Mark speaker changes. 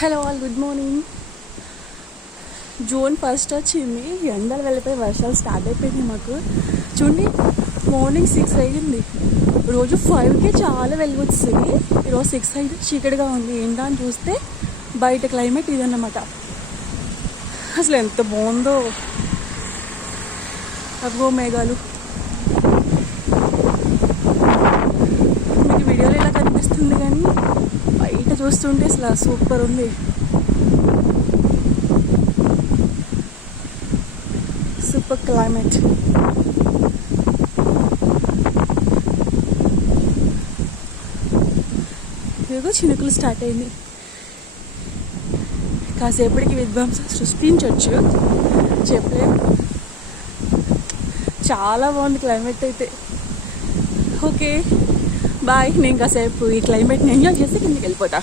Speaker 1: Hello all good morning June first వచ్చింది ఎండలు వెళ్ళిపోయి వర్షాలు స్టార్ట్ అయిపోయింది మాకు. చూడండి మార్నింగ్ సిక్స్ అయ్యింది. రోజు ఫైవ్కే చాలా వెలుగొచ్చింది ఈరోజు సిక్స్ అయితే చీకటిగా ఉంది. ఏంటా అని చూస్తే బయట క్లైమేట్ ఇదన్నమాట. అసలు ఎంత బాగుందో. అదిగో మేఘాలు. మీకు వీడియోలో ఇలా కనిపిస్తుంది కానీ చూస్తుంటే అసలు సూపర్ ఉంది. Super climate. ఇదిగో చినుకులు స్టార్ట్ అయింది. కాసేపటికి విధ్వంసం సృష్టించవచ్చు చెప్పలేము చాలా బాగుంది క్లైమేట్ అయితే. ఓకే. బాయ్ నేను కాసేపు ఈ క్లైమేట్ని ఎంజాయ్ చేసి కిందకి వెళ్ళిపోతా.